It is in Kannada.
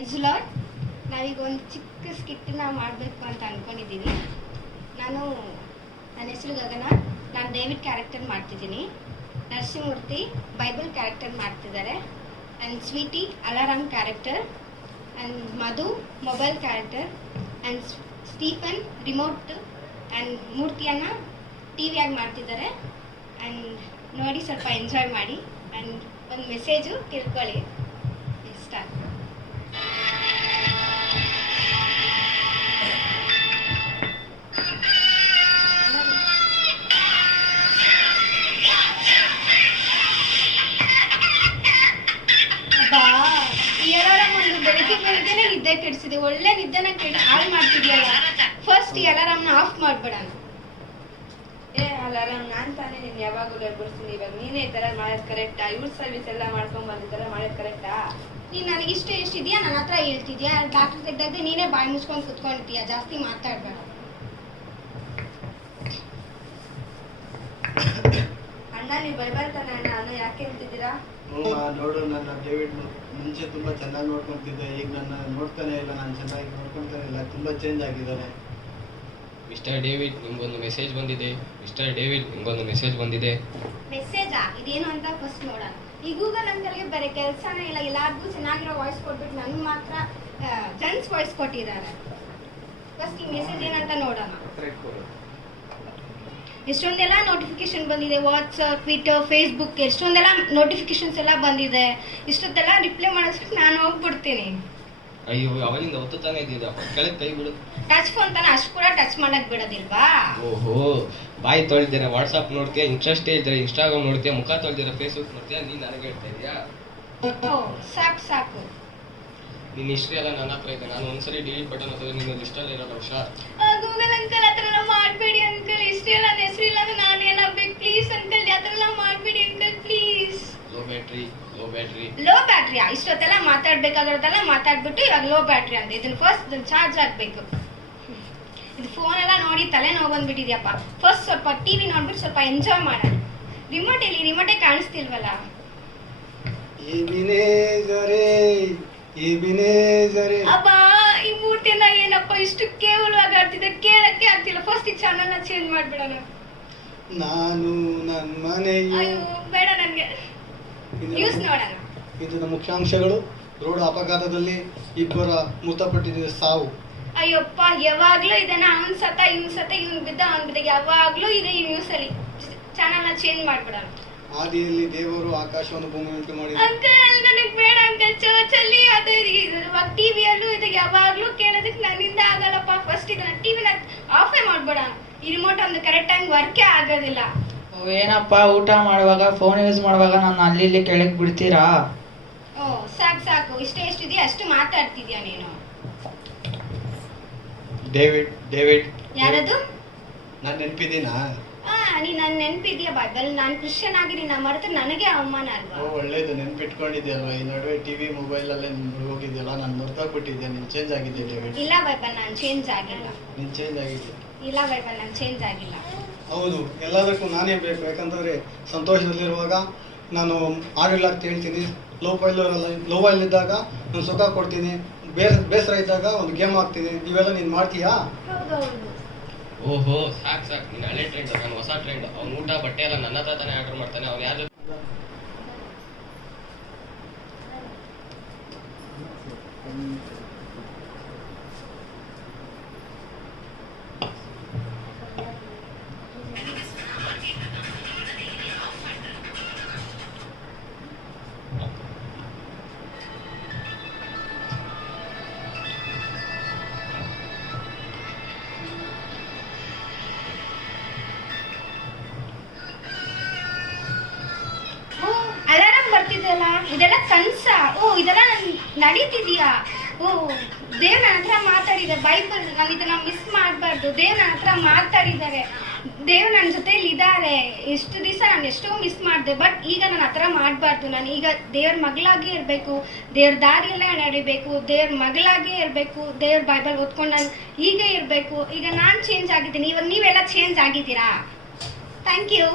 ಐಜುಲಾಟ್ ನಾವೀಗ ಒಂದು ಚಿಕ್ಕ ಸ್ಕಿಟ್ಟನ್ನ ಮಾಡಬೇಕು ಅಂತ ಅಂದ್ಕೊಂಡಿದ್ದೀವಿ. ನನ್ನ ಹೆಸರು ಗಗನ. ನಾನು ಡೇವಿಡ್ ಕ್ಯಾರೆಕ್ಟರ್ ಮಾಡ್ತಿದ್ದೀನಿ. ನರಸಿಂಹಮೂರ್ತಿ ಬೈಬಲ್ ಕ್ಯಾರೆಕ್ಟರ್ ಮಾಡ್ತಿದ್ದಾರೆ. And Sweety alarm character. And Madhu mobile character. And Stephen remote and ಮೂರ್ತಿಯನ್ನು ಟಿ ವಿಯಾಗಿ ಮಾಡ್ತಿದ್ದಾರೆ. ಆ್ಯಂಡ್ ನೋಡಿ ಸ್ವಲ್ಪ ಎಂಜಾಯ್ ಮಾಡಿ ಆ್ಯಂಡ್ ಒಂದು ಮೆಸೇಜು ತಿಳ್ಕೊಳ್ಳಿ. ಸ್ಟಾರ್ಟ್. ಬೆಳಗ್ಗೆ ನಿದ್ದೆ ಕೆಡಿಸಿದೆ. ಒಳ್ಳೆ ನಿದ್ದೆನ ಹಾಳು ಮಾಡ್ತಿದ್ಯಲ್ಲ. ಫಸ್ಟ್ ಈ ಅಲಾರಾಮ್ನ ಆಫ್ ಮಾಡ್ಬೇಡ. ಅಲಾರಾಮ್ ನಾನ್ ತಾನೇ ನೀನ್ ಯಾವಾಗಲೂ ಹೇಳ್ಬಿಡ್ತೀನಿ. ಇವಾಗ ನೀನೇ ಈ ತರ ಮಾಡೋದು ಕರೆಕ್ಟಾ? ಇವ್ರ ಸರ್ವಿಸ್ ಎಲ್ಲ ಮಾಡ್ಕೊಂಡ್ ಬಂದಿದ್ದಾರ ಮಾಡೋದು ಕರೆಕ್ಟಾ? ನೀನ್ ನನಗಿಷ್ಟ ಎಷ್ಟಿದ್ಯಾ ನನ್ನ ಹತ್ರ ಹೇಳ್ತಿದ್ಯಾ? ಡಾಕ್ಟರ್ ತೆಗ್ದಾಗ್ದೆ ನೀನೇ ಬಾಯಿ ಮುಚ್ಕೊಂಡು ಕುತ್ಕೊಂಡಿದ್ಯಾ. ಜಾಸ್ತಿ ಮಾತಾಡ್ಬೇಡ. ಅಣ್ಣ ನೀವು ಬರ್ತಾನೆ ಅಣ್ಣ ಯಾಕೆ ಹೇಳ್ತಿದ್ದೀರಾ? ನೋಡು, ನನ್ನ ಡೇವಿಡ್ ಮುಂಚೆ ತುಂಬಾ ಚೆನ್ನಾಗಿ ನೋಡ್ಕೊಂತಿದ್ದೆ. ಈಗ ನನ್ನ ನೋಡ್ತಾನೆ ಇಲ್ಲ, ನಾನು ಚೆನ್ನಾಗಿ ನೋಡ್ಕೊಂತಾನೆ ಇಲ್ಲ. ತುಂಬಾ ಚೇಂಜ್ ಆಗಿದ್ದಾನೆ. ಮಿಸ್ಟರ್ ಡೇವಿಡ್, ನಿಮ್ಗೊಂದು ಮೆಸೇಜ್ ಬಂದಿದೆ. ಮಿಸ್ಟರ್ ಡೇವಿಡ್, ನಿಮ್ಗೊಂದು ಮೆಸೇಜ್ ಬಂದಿದೆ. ಮೆಸೇಜಾ? ಇದೇನು ಅಂತ ಫಸ್ಟ್ ನೋಡೋಣ. ಈ ಗೂಗಲ್ ಅಂಕಲ್ಗೆ ಬೇರೆ ಕೆಲಸನೇ ಇಲ್ಲ. ಎಲ್ಲಾರ್ಗೂ ಚೆನ್ನಾಗಿರೋ ವಾಯ್ಸ್ ಕೊಟ್ಬಿಟ್ಟು ನನ್ಗೆ ಮಾತ್ರ ಜೆಂಟ್ಸ್ ವಾಯ್ಸ್ ಕೊಟ್ಟಿದ್ದಾರೆ. ಫಸ್ಟ್ ಈ ಮೆಸೇಜ್ ಏನಂತ ನೋಡೋಣ. ಎಷ್ಟೊಂದೆಲ್ಲ ನೋಟಿಫಿಕೇಶನ್ ಬಂದಿದೆ. ವಾಟ್ಸಪ್, ಟ್ವಿಟರ್, ಫೇಸ್ಬುಕ್ ಎಷ್ಟೊಂದೆಲ್ಲ ನೋಟಿಫಿಕೇಶನ್ಸ್ ಎಲ್ಲ ಬಂದಿದೆ. ಇಷ್ಟೊತ್ತೆಲ್ಲ ರಿಪ್ಲೈ ಮಾಡೋದಕ್ಕೆ ನಾನು ಹೋಗ್ಬಿಡ್ತೀನಿ. ಅಯ್ಯೋ, ಅವನಿಂದ ಒತ್ತುತ್ತಾನೆ ಇದ್ದಿದ್ದ. ಕೆಳಗೆ ಕೈ ಬಿಡು. ಟಚ್ ಫೋನ್ ತಾನೆ, ಅಷ್ಟು ಕೂಡ ಟಚ್ ಮಾಡಕ್ ಬಿಡೋದಿಲ್ವಾ? ಓಹೋ, ಬಾಯಿ ತೊಳಿದ್ದೀರಾ, ವಾಟ್ಸಪ್ ನೋಡ್ತೀಯ, ಇಂಟ್ರೆಸ್ಟೇ ಇದ್ರೆ ಇನ್ಸ್ಟಾಗ್ರಾಮ್ ನೋಡ್ತೀಯ, ಮುಖ ತೊಳಿದ್ದೀರಾ, ಫೇಸ್ಬುಕ್ ನೋಡ್ತೀಯ. ನೀನ್ ನನಗೆ ಹೇಳ್ತಾ ಇದೀಯಾ? ಸಾಕು ಸಾಕು. ನಿನ್ನ ಹಿಸ್ಟ್ರಿ ಎಲ್ಲ ನನ್ನ ಹತ್ರ ಇದೆ. ನಾನು ಒಂದ್ಸರಿ ಡಿಲೀಟ್ ಬಟನ್ ಅಥವಾ ನಿನ್ನ ಲಿಸ್ಟಲ್ಲಿ ಇರೋಲ್ಲ. ಹುಷಾರ್. ಗೂಗಲ್ ಅಂಕಲ್ ಆ ಥರ ಎಲ್ಲ ಮಾಡಬೇಡಿ ಅಂಕಲ್. ಹಿಸ್ಟ್ರಿ ಎಲ್ಲ ನನ್ನ ಹೆಸರು ಇಲ್ಲ ಅಂದ್ರೆ ನಾನು ಏನಾಗಬೇಕು? ಪ್ಲೀಸ್ ಅಂಕಲ್, ಆ ಥರ ಎಲ್ಲ ಮಾಡಬೇಡಿ uncle, please. Low battery. Low ಬ್ಯಾಟ್ರಿಯಾ? ಇಷ್ಟೊತ್ತೆಲ್ಲ ಮಾತಾಡ್ಬೇಕಾಗಿರೋದೆಲ್ಲ ಮಾತಾಡ್ಬಿಟ್ಟು ಇವಾಗ ಲೋ ಬ್ಯಾಟ್ರಿ ಅಂತ. ಇದನ್ನ ಫಸ್ಟ್ ಚಾರ್ಜ್ ಆಗ್ಬೇಕು. ಇದು ಫೋನ್ ಎಲ್ಲ ನೋಡಿ ತಲೆ ನೋವು ಬಂದ್ಬಿಟ್ಟಿದ್ಯಪ್ಪ. ಫಸ್ಟ್ ಸ್ವಲ್ಪ ಟಿವಿ ನೋಡ್ಬಿಟ್ಟು ಸ್ವಲ್ಪ ಎಂಜಾಯ್ ಮಾಡೋಣ. ರಿಮೋಟ್ ಎಲ್ಲಿ? ರಿಮೋಟೇ ಕಾಣಿಸ್ತಿಲ್ವಲ್ಲ. ಅಬ್ಬಾ, ಈ ಮೂರ್ತಿಯಿಂದ ಏನಪ್ಪ ಇಷ್ಟು ಕೇವಲವಾಗಿ ಆಡ್ತಿದ್ದೆ? ಕೇಳಕ್ಕೆ ಆಗ್ತಿಲ್ಲ. ಫಸ್ಟ್ ಈ ಚಾನಲ್ ನ ಚೇಂಜ್ ಮಾಡ್ಬಿಡೋಣ. ನಾನು ನನ್ನ ಮನೆ. ಅಯ್ಯೋ ಬೇಡ, ನನ್ಗೆ ನ್ಯೂಸ್ ನೋಡೋಣ. ಇದರ ಮುಖ್ಯಾಂಶಗಳು: ರೋಡ್ ಅಪಘಾತದಲ್ಲಿ ಇಬ್ಬರ ಮೃತಪಟ್ಟಿದೆ, ಸಾವು. ಅಯ್ಯಪ್ಪ, ಯಾವಾಗ್ಲೂ ಇದನ್ನ ಅವ್ನ್ ಸತ ಇವ್ನ್ ಬಿದ್ದ ಯಾವಾಗ್ಲೂ ಇದೆ ಈ ನ್ಯೂಸ್ ಅಲ್ಲಿ. ಚಾನಲ್ ನ ಚೇಂಜ್ ಮಾಡ್ಬಿಡೋಣ. ಆದಿಯಲ್ಲಿ ದೇವರು ಆಕಾಶವನ್ನು ಭೂಮಿ ಉಂಟು ಮಾಡಿದ. ಅಂಕಲ್ ನನಗ್ ಬೇಡ ಅಂಕಲ್. ಚರ್ಚಲ್ಲಿ ಅದು ಟಿವಿಯಲ್ಲೂ ಇದು ಯಾವಾಗ್ಲೂ ಕೇಳೋದಕ್ಕೆ ನನ್ನಿಂದ ಆಗಲ್ಲಪ್ಪ. ಫಸ್ಟ್ ಇದನ್ನ ಟಿವಿನ ಆಫೇ ಮಾಡ್ಬೇಡ. ಈ ರಿಮೋಟ್ ಒಂದು ಕರೆಕ್ಟ್ ಟೈಮ್ ವರ್ಕೇ ಆಗೋದಿಲ್ಲ. ಏನಪ್ಪ, ಊಟ ಮಾಡುವಾಗ ಫೋನ್ ಯೂಸ್ ಮಾಡುವಾಗ ನಾನು ಅಲ್ಲಿ ಇಲ್ಲಿ ಕೆಳಗೆ ಬಿಡ್ತೀರಾ? ಓ ಸಾಕು ಸಾಕು. ಎಷ್ಟಿದೆಯಾ ಅಷ್ಟು ಮಾತಾಡ್ತಿದ್ಯಾ ನೀನು. ಡೇವಿಡ್ ಯಾರದು? ನಾನು ನೆನಪಿದ್ದೀನಾ? ನೀನ್ ನನ್ ನೆನ್ಪಿದ್ಯಾ? ಬೈಬಲ್ ನಾನು ಕ್ರಿಶ್ಚಿಯನ್ ಆಗಿ ನಿನ್ನ ಮರೆತು ನನಗೆ ಅವಮಾನ ಅಲ್ವಾ? ಒಳ್ಳೇದು, ನೆನ್ಪಿಟ್ಕೊಂಡಿದ್ಯಲ್ವಾ? ಈ ನಡುವೆ ಟಿವಿ ಮೊಬೈಲ್ ಅಲ್ಲೇ ಹೋಗಿದ್ಯಲ್ಲ, ನಾನು ಮರ್ತಾಗ್ಬಿಟ್ಟಿದ್ದೆ. ನೀನ್ ಚೇಂಜ್ ಆಗಿದ್ದೆ ಡೇವಿಡ್. ಇಲ್ಲ ಬೈಬಲ್, ನಾನು ಚೇಂಜ್ ಆಗಿಲ್ಲ. ನೀನ್ ಚೇಂಜ್ ಆಗಿದ್ದೆ. ಇಲ್ಲ ಬೈಬಲ್, ನಾನು ಚೇಂಜ್ ಆಗಿಲ್ಲ. ಹೌದು, ಎಲ್ಲದಕ್ಕೂ ನಾನೇ ಬೇಕು. ಯಾಕಂತಂದ್ರೆ ಸಂತೋಷದಲ್ಲಿರುವಾಗ ನಾನು ಹಾಡಿಲ್ಲ ಅಂತ ಹೇಳ್ತೀನಿ. ಲೋವೈಲ್ ಇದ್ದಾಗ ನಾನು ಸುಖ ಕೊಡ್ತೀನಿ. ಬೇಸರ ಇದ್ದಾಗ ಒಂದು ಗೇಮ್ ಹಾಕ್ತೀನಿ. ಇವೆಲ್ಲ ನೀನ್ ಮಾಡ್ತೀಯಾ? ಓಹೋ, ಸಾಕು. ನೀನ್ ಹಳೆ ಟ್ರೆಂಡ್, ನಾನು ಹೊಸ ಟ್ರೆಂಡ್. ಅವ್ನು ಊಟ ಬಟ್ಟೆ ಎಲ್ಲ ನನ್ನ ಹತ್ರ ತಾನೇ ಆರ್ಡರ್ ಮಾಡ್ತಾನೆ. ಅವ್ನು ಯಾರು? ಅಲಾರಾಮ್ ಬರ್ತಿದೆಯಲ್ಲ, ಇದೆಲ್ಲ ಕನ್ಸ? ಓ ಇದೆಲ್ಲ ನಡೀತಿದ್ಯಾ? ಓ ದೇವ್ರ ನನ್ನ ಹತ್ರ ಮಾತಾಡಿದೆ. ಬೈಬಲ್ ನಾನು ಇದನ್ನ ಮಿಸ್ ಮಾಡಬಾರ್ದು. ದೇವ್ರ ನನ್ನ ಹತ್ರ ಮಾತಾಡಿದ್ದಾರೆ. ದೇವ್ರು ನನ್ನ ಜೊತೆಲಿ ಇದ್ದಾರೆ. ಇಷ್ಟು ದಿವಸ ನಾನು ಎಷ್ಟೋ ಮಿಸ್ ಮಾಡಿದೆ. ಬಟ್ ಈಗ ನಾನು ಆ ಥರ ಮಾಡಬಾರ್ದು. ನಾನು ಈಗ ದೇವ್ರ ಮಗಳಾಗೇ ಇರಬೇಕು. ದೇವ್ರ ದಾರಿಯಲ್ಲೇ ನಡಿಬೇಕು. ದೇವ್ರ ಮಗಳಾಗೇ ಇರಬೇಕು. ದೇವ್ರ ಬೈಬಲ್ ಓದ್ಕೊಂಡು ನಾನು ಹೀಗೆ ಇರಬೇಕು. ಈಗ ನಾನು ಚೇಂಜ್ ಆಗಿದ್ದೀನಿ. ಇವಾಗ ನೀವೆಲ್ಲ ಚೇಂಜ್ ಆಗಿದ್ದೀರಾ? Thank you.